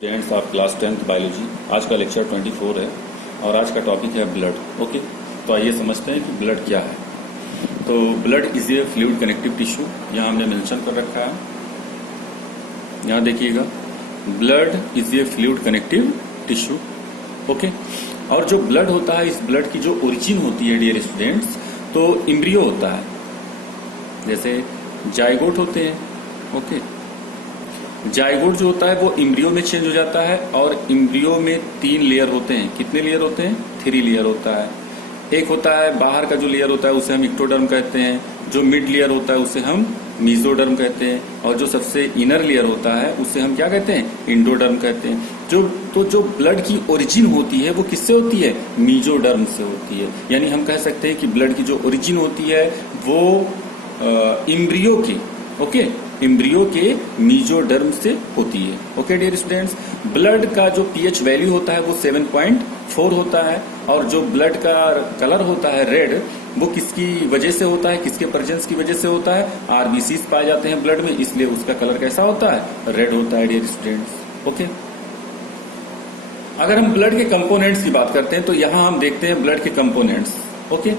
Students of class 10th biology. आज का lecture 24 है और आज का टॉपिक है ब्लड। ओके, तो आइए समझते हैं कि ब्लड क्या है। तो blood is a fluid connective tissue, यहाँ हमने मेंशन कर रखा है। यहाँ देखिएगा, blood is a fluid connective tissue. Okay, और जो ब्लड होता है, इस ब्लड की जो ओरिजिन होती है डियर स्टूडेंट्स, तो इम्ब्रियो होता है। जैसे जाइगोट होते हैं। ओके, जाइगोट जो होता है वो इम्ब्रियो में चेंज हो जाता है और इम्ब्रियो में 3 लेयर होते हैं। कितने लेयर होते हैं? 3 लेयर होता है। एक होता है बाहर का जो लेयर होता है उसे हम इक्टोडर्म कहते हैं, जो मिड लेयर होता है उसे हम मीजोडर्म कहते हैं, और जो सबसे इनर लेयर होता है उसे हम क्या कहते हैं? इंडोडर्म कहते हैं। जो ब्लड की ओरिजिन होती है वो किससे होती है? मीजोडर्म से होती है। यानी हम कह सकते हैं कि ब्लड की जो ओरिजिन होती है वो इम्ब्रियो की इम्ब्रियो के मीजोडर्म से होती है। ओके डियर स्टूडेंट्स, ब्लड का जो पीएच वैल्यू होता है वो 7.4 होता है, और जो ब्लड का कलर होता है रेड, वो किसकी वजह से होता है? किसके प्रेजेंस की वजह से होता है? आरबीसी पाए जाते हैं ब्लड में, इसलिए उसका कलर कैसा होता है? रेड होता है डियर स्टूडेंट्स। ओके, अगर हम ब्लड के कंपोनेंट्स की बात करते हैं तो यहां हम देखते हैं ब्लड के कंपोनेंट्स। ओके,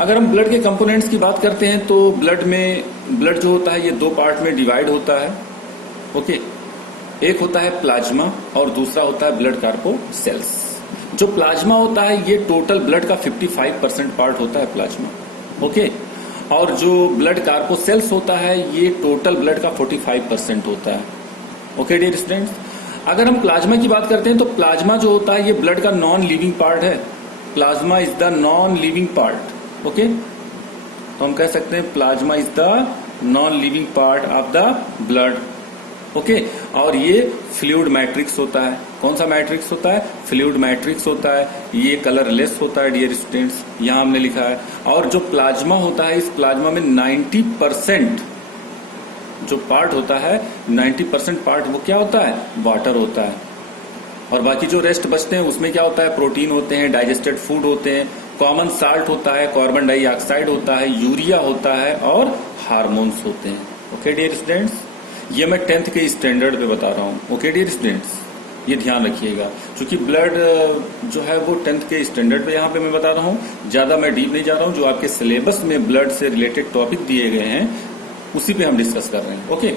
अगर हम ब्लड के कंपोनेंट्स की बात करते हैं तो ब्लड जो होता है ये 2 पार्ट में डिवाइड होता है। ओके, एक होता है प्लाज्मा और दूसरा होता है ब्लड कार्पोसेल्स। जो प्लाज्मा होता है ये टोटल ब्लड का 55% पार्ट होता है प्लाज्मा। ओके, और जो ब्लड कार्पोसेल्स होता है ये टोटल ब्लड का 45% होता है। ओके डियर स्टूडेंट्स, अगर हम प्लाज्मा की बात करते हैं तो प्लाज्मा जो होता है ये ब्लड का नॉन लिविंग पार्ट है। Plasma is the non living part. Okay, तो हम कह सकते हैं plasma is the non living part of the blood. Okay, और ये फ्लूइड मैट्रिक्स होता है। कौन सा मैट्रिक्स होता है? फ्लूइड मैट्रिक्स होता है। ये कलरलेस होता है डियर स्टूडेंट्स, यहां हमने लिखा है। और जो प्लाज्मा होता है, इस प्लाज्मा में 90% जो पार्ट होता है, 90% पार्ट वो क्या होता है? वाटर होता है। और बाकी जो रेस्ट बचते हैं उसमें क्या होता है? प्रोटीन होते हैं, डाइजेस्टेड फूड होते हैं, कॉमन साल्ट होता है, कार्बन डाइऑक्साइड होता है, यूरिया होता है और हार्मोन्स होते हैं। ओके डियर स्टूडेंट्स, ये मैं 10th के स्टैंडर्ड पे बता रहा हूँ। ओके डियर स्टूडेंट्स, ये ध्यान रखिएगा, क्योंकि ब्लड जो है वो 10th के स्टैंडर्ड पे यहाँ पे मैं बता रहा हूँ। ज्यादा मैं डीप नहीं जा रहा हूँ। जो आपके सिलेबस में ब्लड से रिलेटेड टॉपिक दिए गए हैं उसी पे हम डिस्कस कर रहे हैं। ओके,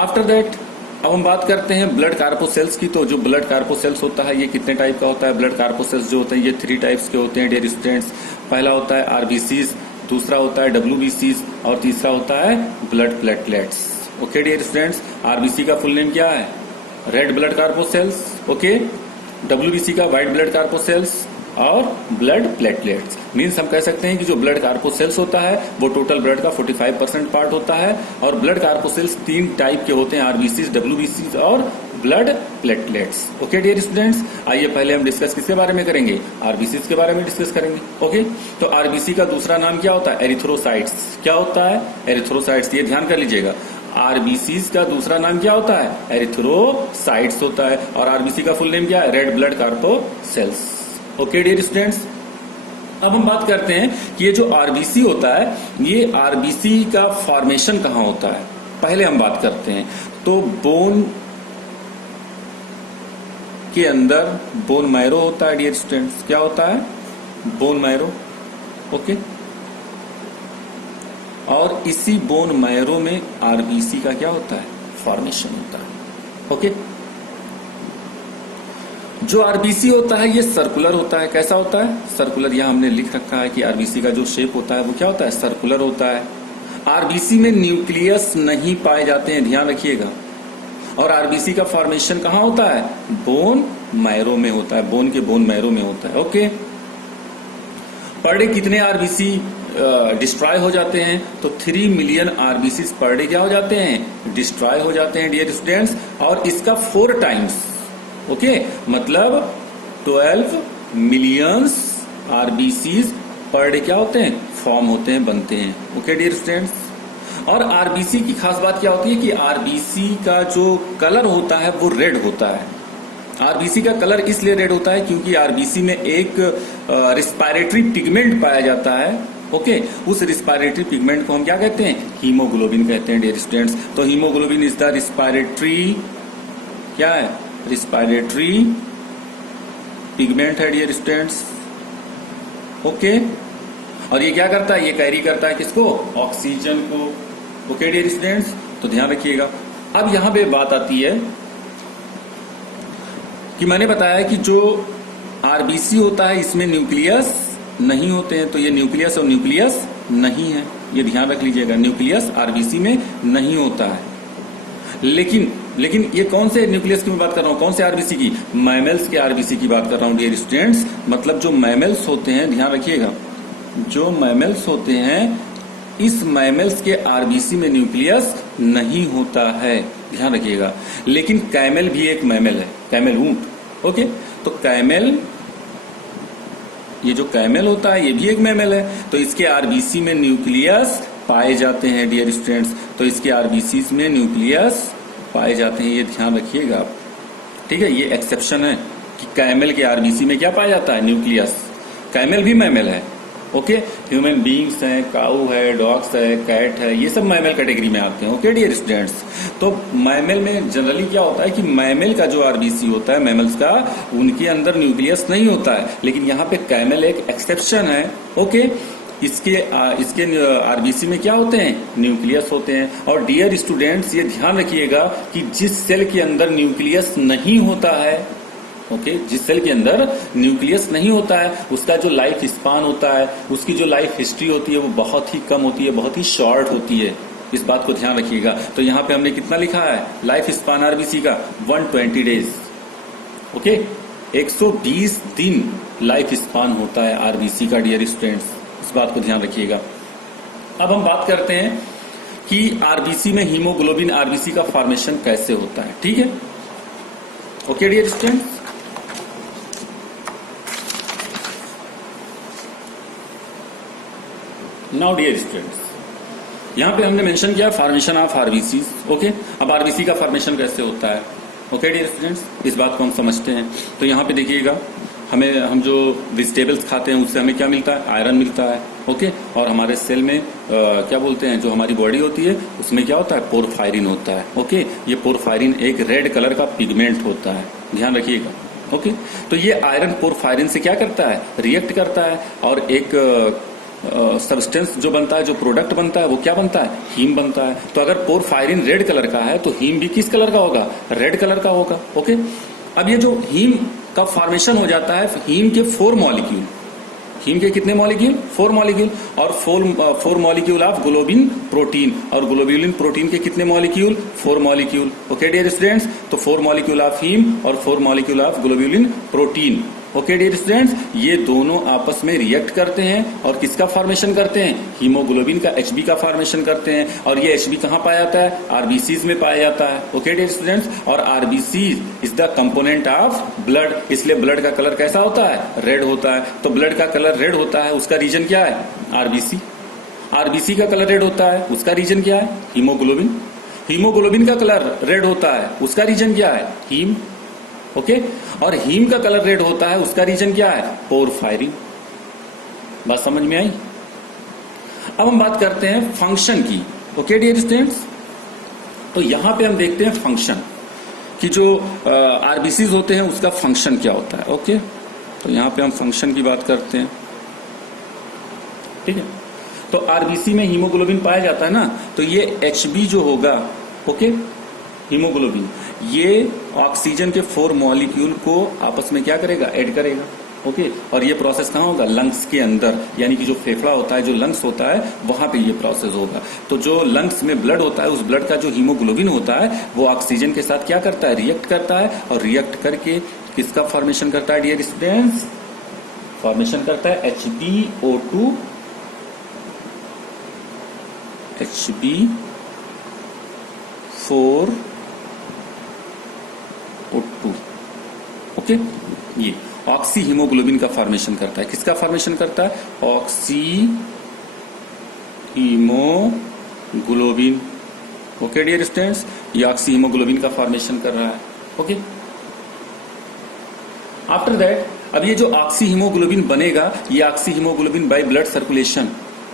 आफ्टर दैट अब हम बात करते हैं ब्लड कार्पोसेल्स की। तो जो ब्लड कार्पोसेल्स होता है ये कितने टाइप का होता है? ब्लड कार्पोसेल्स जो होते हैं ये 3 टाइप्स के होते हैं डियर स्टूडेंट्स। पहला होता है आरबीसीज, दूसरा होता है डब्ल्यूबीसीज और तीसरा होता है blood platelets. Okay dear students, RBC का फुल नेम क्या है? Red blood corpuscles. Okay, WBC का व्हाइट ब्लड कार्पोसेल्स और ब्लड प्लेटलेट्स। मीन्स हम कह सकते हैं कि जो ब्लड कार्पोसेल्स होता है वो टोटल ब्लड का 45% पार्ट होता है, और ब्लड कार्पोसेल्स 3 टाइप के होते हैं, आरबीसीज, डब्ल्यूबीसीज और blood platelets. Okay dear students, आइए पहले हम डिस्कस किसके बारे में करेंगे? आरबीसीज के बारे में डिस्कस करेंगे। ओके, तो आरबीसी का दूसरा नाम क्या होता है? एरिथ्रोसाइट्स। क्या होता है? एरिथ्रोसाइट्स। ये ध्यान कर लीजिएगा, आरबीसीज का दूसरा नाम क्या होता है? एरिथ्रोसाइट्स होता है। और आरबीसी का फुल नेम क्या है? Red blood corpuscles. Okay dear students, अब हम बात करते हैं कि ये जो आरबीसी होता है, ये आरबीसी का फॉर्मेशन कहाँ होता है? पहले हम बात करते हैं तो बोन के अंदर बोन मैरो होता है डियर स्टूडेंट्स। क्या होता है? Bone marrow. ओके, और इसी बोन मैरो में आरबीसी का क्या होता है? फॉर्मेशन होता है। ओके, जो आरबीसी होता है ये सर्कुलर होता है। कैसा होता है? सर्कुलर। यहां हमने लिख रखा है कि आरबीसी का जो शेप होता है वो क्या होता है? सर्कुलर होता है। आरबीसी में न्यूक्लियस नहीं पाए जाते हैं, ध्यान रखिएगा। और आरबीसी का फॉर्मेशन कहां होता है? बोन मैरो में होता है, बोन के बोन मैरो में होता है। ओके, पर डे कितने आरबीसी डिस्ट्रॉय हो जाते हैं? तो 3 मिलियन आरबीसी पर डे क्या हो जाते हैं? डिस्ट्रॉय हो जाते हैं डियर स्टूडेंट्स। और इसका 4 टाइम्स, ओके, मतलब 12 मिलियंस आरबीसीज पर डे क्या होते हैं? फॉर्म होते हैं, बनते हैं। ओके डियर स्टूडेंट्स, और आरबीसी की खास बात क्या होती है कि आरबीसी का जो कलर होता है वो रेड होता है। आरबीसी का कलर इसलिए रेड होता है क्योंकि आरबीसी में एक रिस्पायरेटरी पिगमेंट पाया जाता है ओके, उस रिस्पायरेटरी पिगमेंट को हम क्या कहते हैं? हीमोग्लोबिन कहते हैं डियर स्टूडेंट्स। तो हीमोग्लोबिन इज द रिस्पायरेटरी, क्या है? रिस्पायरेटरी पिगमेंट है डियर स्टूडेंट्स। ओके, और ये क्या करता है? ये कैरी करता है किसको? ऑक्सीजन को। ओके डियर स्टूडेंट्स, तो ध्यान रखिएगा। अब यहां पे बात आती है कि मैंने बताया कि जो आरबीसी होता है इसमें न्यूक्लियस नहीं होते हैं, तो ये न्यूक्लियस और न्यूक्लियस नहीं है, ये ध्यान रख लीजिएगा। न्यूक्लियस आरबीसी में नहीं होता है। लेकिन ये कौन से न्यूक्लियस की मैं बात कर रहा हूं? कौन से आरबीसी की? मैमल्स के आरबीसी की बात कर रहा हूं डियर स्टूडेंट्स। मतलब जो मैमल्स होते हैं, ध्यान रखिएगा, जो मैमल्स होते हैं इस मैमल्स के आरबीसी में न्यूक्लियस नहीं होता है, ध्यान रखिएगा। लेकिन कैमल भी एक मैमल है, कैमल ऊंट। ओके, तो कैमल, ये जो कैमल होता है ये भी एक मैमल है, तो इसके आरबीसी में न्यूक्लियस पाए जाते हैं डियर स्टूडेंट्स। तो इसके आरबीसी में न्यूक्लियस पाए जाते हैं, ये ध्यान रखिएगा आप। ठीक है, ये एक्सेप्शन है कि कैमल के आरबीसी में क्या पाया जाता है? न्यूक्लियस। कैमल भी मैमल है। ओके, ह्यूमन बींग्स हैं, काऊ है, डॉग्स है, कैट है, ये सब मैमल कैटेगरी में आते हैं। ओके डियर स्टूडेंट्स, तो मैमल में जनरली क्या होता है कि मैमल का जो आरबीसी होता है, मैमल्स का, उनके अंदर न्यूक्लियस नहीं होता है। लेकिन यहाँ पे कैमल एक एक्सेप्शन है। ओके, इसके आरबीसी में क्या होते हैं? न्यूक्लियस होते हैं। और डियर स्टूडेंट्स, ये ध्यान रखिएगा कि जिस सेल के अंदर न्यूक्लियस नहीं होता है, ओके, जिस सेल के अंदर न्यूक्लियस नहीं होता है, उसका जो लाइफ स्पान होता है, उसकी जो लाइफ हिस्ट्री होती है, वो बहुत ही कम होती है, बहुत ही शॉर्ट होती है। इस बात को ध्यान रखिएगा। तो यहाँ पे हमने कितना लिखा है? लाइफ स्पान आरबीसी का 120 डेज। ओके, 120 दिन लाइफ स्पान होता है आरबीसी का डियर स्टूडेंट्स, इस बात को ध्यान रखिएगा। अब हम बात करते हैं कि आरबीसी में हीमोग्लोबिन आरबीसी का फॉर्मेशन कैसे होता है। ठीक है, okay dear students. Now dear students, यहां पे हमने मेंशन किया फॉर्मेशन ऑफ आरबीसी। ओके, अब आरबीसी का फॉर्मेशन कैसे होता है? ओके डियर स्टूडेंट्स, इस बात को हम समझते हैं। तो यहां पे देखिएगा, हम जो वेजिटेबल्स खाते हैं उससे हमें क्या मिलता है? आयरन मिलता है। ओके, और हमारे सेल में क्या बोलते हैं, जो हमारी बॉडी होती है उसमें क्या होता है? पोरफायरिन होता है। ओके, ये पोरफायरिन एक रेड कलर का पिगमेंट होता है, ध्यान रखिएगा। ओके, तो ये आयरन पोरफायरिन से क्या करता है? रिएक्ट करता है, और एक सब्सटेंस जो बनता है, जो प्रोडक्ट बनता है, वो क्या बनता है? हीम बनता है। तो अगर पोरफायरिन रेड कलर का है तो हीम भी किस कलर का होगा? रेड कलर का होगा। ओके, अब ये जो हीम का फॉर्मेशन हो जाता है, हीम के 4 मॉलिक्यूल, हीम के कितने मॉलिक्यूल? 4 मॉलिक्यूल, और 4 मॉलिक्यूल ऑफ ग्लोबिन प्रोटीन, और ग्लोब्यूलिन प्रोटीन के कितने molecule? 4 molecule. Okay dear students, तो 4 मॉलिक्यूल ऑफ हीम और 4 molecule of globulin protein. Okay dear students, ये दोनों आपस में रिएक्ट करते हैं और किसका फॉर्मेशन करते हैं? हीमोग्लोबिन का, एचबी का फॉर्मेशन करते हैं। और ये एचबी कहां पाया जाता है? आरबीसीज में पाया जाता है। ओके डियर स्टूडेंट्स, और RBCs is the component of blood, इसलिए ब्लड का कलर कैसा होता है? रेड होता है। तो ब्लड का कलर रेड होता है, उसका रीजन क्या है? आरबीसी। आरबीसी का कलर रेड होता है, उसका रीजन क्या है? हीमोग्लोबिन। हीमोग्लोबिन का कलर रेड होता है, उसका रीजन क्या है? हीम। ओके, और हीम का कलर रेड होता है, उसका रीजन क्या है? पोरफायरिन। बात समझ में आई? अब हम बात करते हैं फंक्शन की। ओके डियर स्टूडेंट्स, तो यहां पे हम देखते हैं फंक्शन कि जो आरबीसीज होते हैं उसका फंक्शन क्या होता है। ओके, तो यहां पे हम फंक्शन की बात करते हैं। ठीक है, तो आरबीसी में हीमोग्लोबिन पाया जाता है ना, तो ये एचबी जो होगा, ओके, हीमोग्लोबिन, ये ऑक्सीजन के 4 मॉलिक्यूल को आपस में क्या करेगा? ऐड करेगा। ओके, और ये प्रोसेस कहाँ होगा? लंग्स के अंदर, यानी कि जो फेफड़ा होता है, जो लंग्स होता है, वहां पे ये प्रोसेस होगा। तो जो लंग्स में ब्लड होता है, उस ब्लड का जो हीमोग्लोबिन होता है, वो ऑक्सीजन के साथ क्या करता है? रिएक्ट करता है, और रिएक्ट करके किसका फॉर्मेशन करता है डियर स्टूडेंट्स? फॉर्मेशन करता है HbO2, HbO4O2। ओके, ये ऑक्सी हीमोग्लोबिन का फॉर्मेशन करता है। किसका फॉर्मेशन करता है? Oxy haemoglobin. Okay dear students, ये ऑक्सी हीमोग्लोबिन का फॉर्मेशन कर रहा है। ओके, आफ्टर दैट, अब ये जो ऑक्सी हीमोग्लोबिन बनेगा, ये oxy haemoglobin by blood circulation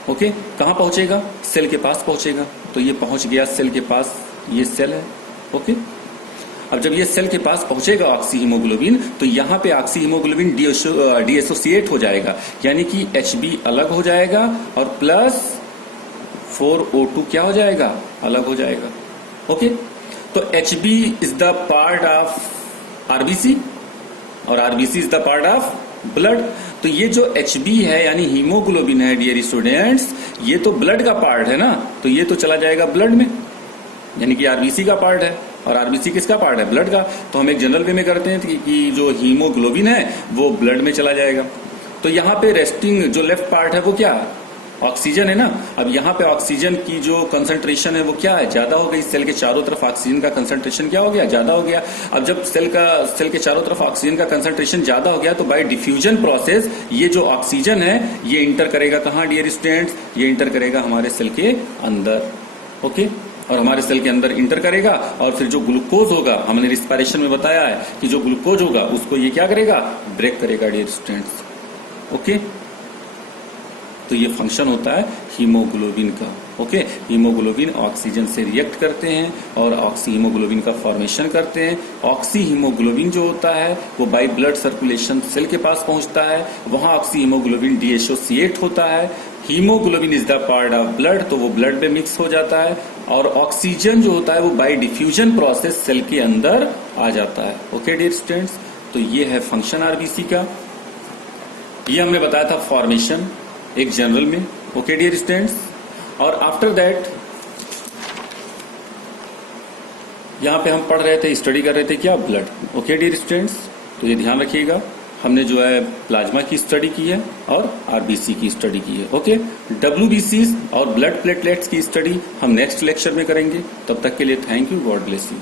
okay, कहाँ पहुंचेगा? सेल के पास पहुंचेगा। तो ये पहुंच गया सेल के पास, ये सेल है। ओके, अब जब ये सेल के पास पहुंचेगा ऑक्सी हीमोग्लोबिन, तो यहाँ पे ऑक्सी हीमोग्लोबिन डीएसोसिएट हो जाएगा, यानी कि HB अलग हो जाएगा और प्लस 4O2 क्या हो जाएगा? अलग हो जाएगा। ओके, तो HB is the part of RBC और RBC is the part of blood. तो ये जो HB है यानी हीमोग्लोबिन है डियर स्टूडेंट्स, ये तो ब्लड का पार्ट है ना, तो ये तो चला जाएगा ब्लड में, यानी कि RBC का पार्ट है। और RBC किसका पार्ट है? ब्लड का। तो हम एक जनरल वे में करते हैं कि जो हीमोग्लोबिन है वो ब्लड में चला जाएगा। तो यहाँ पे रेस्टिंग जो लेफ्ट पार्ट है वो क्या? ऑक्सीजन है ना। अब यहाँ पे ऑक्सीजन की जो कंसंट्रेशन है वो क्या है? ज्यादा हो गई। सेल के चारों तरफ ऑक्सीजन का कंसंट्रेशन क्या हो गया? ज्यादा हो गया। अब जब सेल के चारों तरफ ऑक्सीजन का कंसंट्रेशन ज्यादा हो गया तो बाय डिफ्यूजन प्रोसेस ये जो ऑक्सीजन है ये इंटर करेगा कहाँ डियर स्टूडेंट्स? ये इंटर करेगा हमारे सेल के अंदर। ओके, और हमारे सेल के अंदर इंटर करेगा और फिर जो ग्लूकोज होगा, हमने रिस्पिरेशन में बताया है कि जो ग्लूकोज होगा उसको ये क्या करेगा? ब्रेक करेगा डियर स्टूडेंट्स। ओके, तो ये फंक्शन होता है हीमोग्लोबिन का। ओके, हीमोग्लोबिन ऑक्सीजन से रिएक्ट करते हैं और ऑक्सी हीमोग्लोबिन का फॉर्मेशन करते हैं। ऑक्सी हीमोग्लोबिन जो होता है वो बाय ब्लड सर्कुलेशन सेल के पास पहुंचता है, वहां ऑक्सी हीमोग्लोबिन डीएसोसिएट होता है। Haemoglobin is the part of blood, तो वो ब्लड में मिक्स हो जाता है और ऑक्सीजन जो होता है वो बाय डिफ्यूजन प्रोसेस सेल के अंदर आ जाता है। ओके डियर स्टूडेंट्स, तो ये है फंक्शन आरबीसी का। ये हमने बताया था फॉर्मेशन एक जनरल में। ओके डियर स्टूडेंट्स, और आफ्टर दैट यहां पे हम पढ़ रहे थे, स्टडी कर रहे थे क्या? ब्लड। ओके डियर स्टूडेंट्स, तो ये ध्यान रखिएगा, हमने जो है प्लाज्मा की स्टडी की है और आरबीसी की स्टडी की है। ओके, WBCs और ब्लड प्लेटलेट्स की स्टडी हम नेक्स्ट लेक्चर में करेंगे। तब तक के लिए thank you, God bless you.